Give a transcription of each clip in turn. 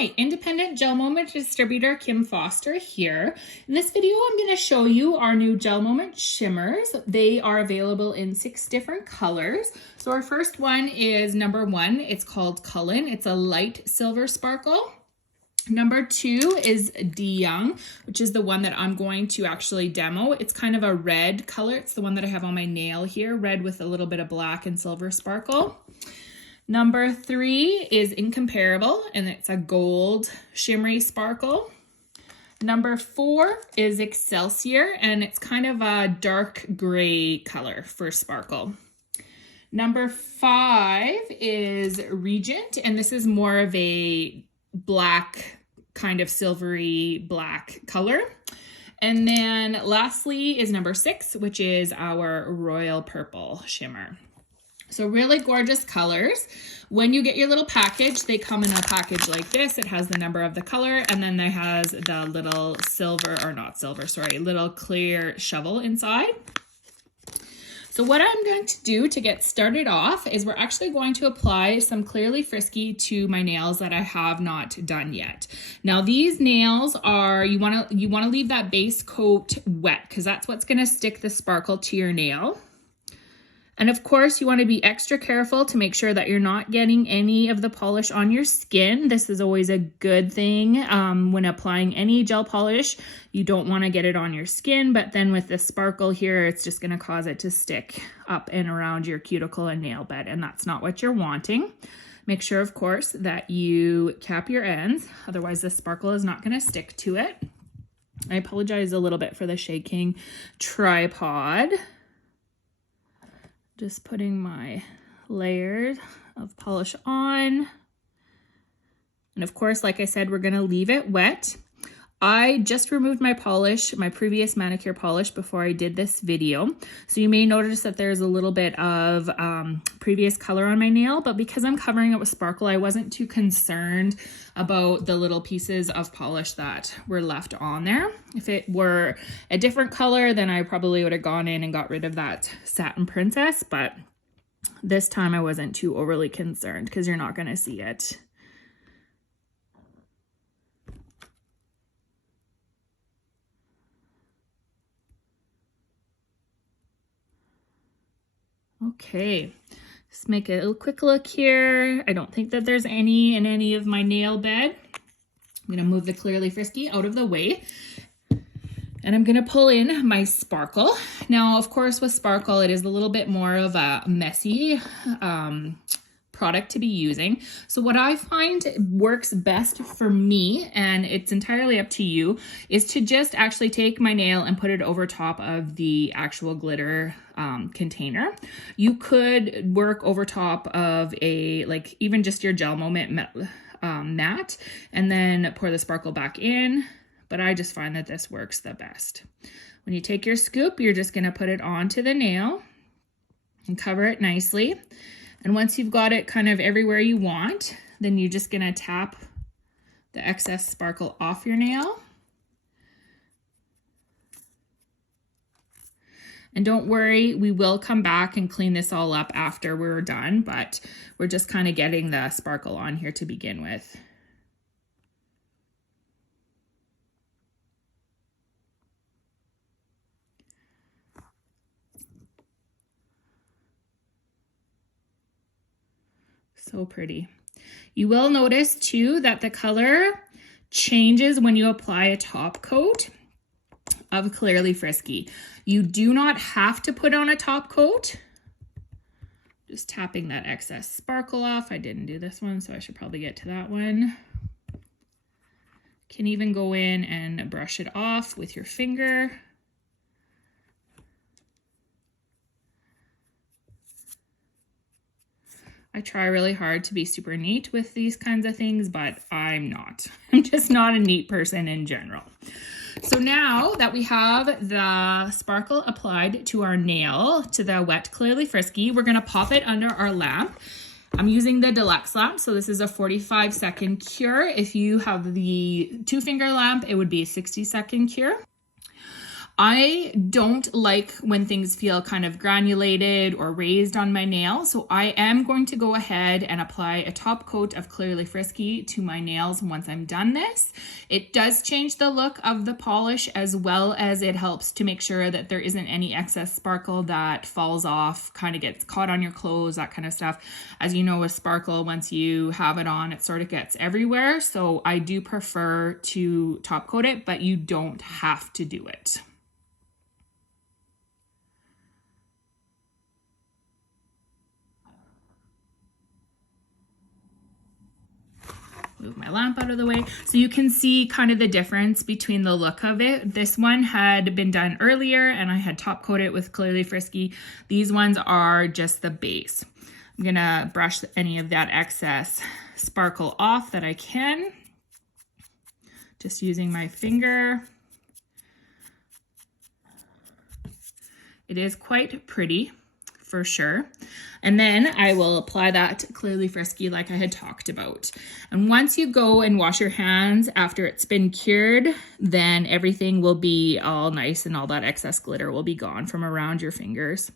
Hi, independent GelMoment distributor Kim Foster here. In this video, I'm going to show you our new GelMoment shimmers. They are available in 6 different colors. So our first one is number 1. It's called Cullinan. It's a light silver sparkle. Number 2 is DeYoung, which is the one that I'm going to actually demo. It's kind of a red color. It's the one that I have on my nail here, red with a little bit of black and silver sparkle. Number 3 is Incomparable, and it's a gold shimmery sparkle. Number 4 is Excelsior, and it's kind of a dark gray color for sparkle. Number 5 is Regent, and this is more of a black, kind of silvery black color. And then lastly is number 6, which is our royal purple shimmer. So really gorgeous colors. When you get your little package, they come in a package like this. It has the number of the color, and then it has the little little clear shovel inside. So what I'm going to do to get started off is we're actually going to apply some Clearly Frisky to my nails that I have not done yet. Now these nails are, you want to leave that base coat wet because that's what's going to stick the sparkle to your nail. And of course, you want to be extra careful to make sure that you're not getting any of the polish on your skin. This is always a good thing when applying any gel polish. You don't want to get it on your skin, but then with the sparkle here, it's just going to cause it to stick up and around your cuticle and nail bed, and that's not what you're wanting. Make sure, of course, that you cap your ends, otherwise the sparkle is not going to stick to it. I apologize a little bit for the shaking tripod. Just putting my layers of polish on. And of course, like I said, we're gonna leave it wet. I just removed my polish, my previous manicure polish before I did this video. So you may notice that there's a little bit of previous color on my nail, but because I'm covering it with sparkle, I wasn't too concerned about the little pieces of polish that were left on there. If it were a different color, then I probably would have gone in and got rid of that satin princess, but this time I wasn't too overly concerned because you're not gonna see it. Okay, let's make a quick look here. I don't think that there's any in any of my nail bed. I'm gonna move the Clearly Frisky out of the way. And I'm gonna pull in my sparkle. Now, of course, with sparkle, it is a little bit more of a messy product to be using. So what I find works best for me, and it's entirely up to you, is to just actually take my nail and put it over top of the actual glitter container. You could work over top of even just your GelMoment mat and then pour the sparkle back in. But I just find that this works the best. When you take your scoop, you're just gonna put it onto the nail and cover it nicely. And once you've got it kind of everywhere you want, then you're just gonna tap the excess sparkle off your nail. And don't worry, we will come back and clean this all up after we're done, but we're just kind of getting the sparkle on here to begin with. So pretty. You will notice too that the color changes when you apply a top coat of Clearly Frisky. You do not have to put on a top coat. Just tapping that excess sparkle off. I didn't do this one, so I should probably get to that one. Can even go in and brush it off with your finger. I try really hard to be super neat with these kinds of things, but I'm not. I'm just not a neat person in general. So now that we have the sparkle applied to our nail, to the wet Clearly Frisky, we're gonna pop it under our lamp. I'm using the Deluxe lamp, so this is a 45-second cure. If you have the 2-finger lamp, it would be a 60-second cure. I don't like when things feel kind of granulated or raised on my nail, so I am going to go ahead and apply a top coat of Clearly Frisky to my nails once I'm done this. It does change the look of the polish, as well as it helps to make sure that there isn't any excess sparkle that falls off, kind of gets caught on your clothes, that kind of stuff. As you know, with sparkle, once you have it on, it sort of gets everywhere, so I do prefer to top coat it, but you don't have to do it. Move my lamp out of the way. So you can see kind of the difference between the look of it. This one had been done earlier and I had top coated it with Clearly Frisky. These ones are just the base. I'm gonna brush any of that excess sparkle off that I can. Just using my finger. It is quite pretty, for sure. And then I will apply that Clearly Frisky like I had talked about. And once you go and wash your hands after it's been cured, then everything will be all nice and all that excess glitter will be gone from around your fingers.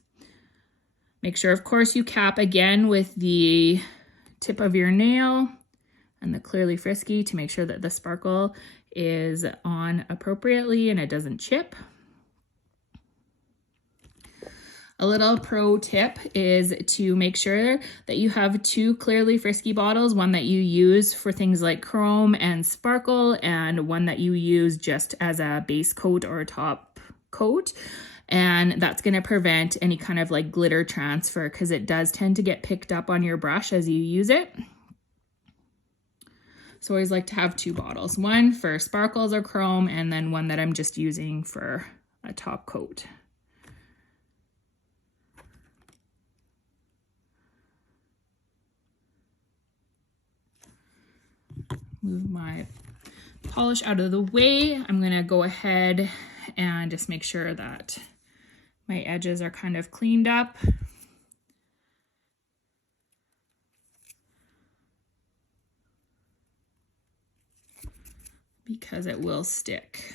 Make sure, of course, you cap again with the tip of your nail and the Clearly Frisky to make sure that the sparkle is on appropriately and it doesn't chip. A little pro tip is to make sure that you have 2 Clearly Frisky bottles, one that you use for things like chrome and sparkle, and one that you use just as a base coat or a top coat. And that's going to prevent any kind of like glitter transfer, because it does tend to get picked up on your brush as you use it. So I always like to have 2 bottles, one for sparkles or chrome, and then one that I'm just using for a top coat. Move my polish out of the way. I'm gonna go ahead and just make sure that my edges are kind of cleaned up. Because it will stick.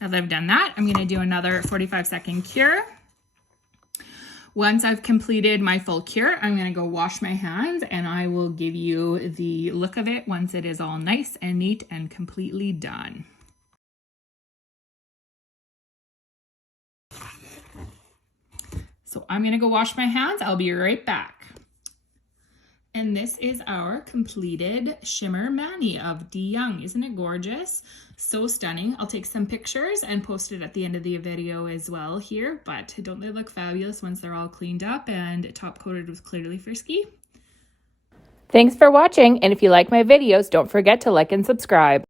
Now that I've done that, I'm gonna do another 45-second cure. Once I've completed my full cure, I'm gonna go wash my hands and I will give you the look of it once it is all nice and neat and completely done. So I'm gonna go wash my hands. I'll be right back. And this is our completed shimmer mani of DeYoung. Isn't it gorgeous? So stunning. I'll take some pictures and post it at the end of the video as well here, but don't they look fabulous once they're all cleaned up and top coated with Clearly Frisky? Thanks for watching, and if you like my videos, don't forget to like and subscribe.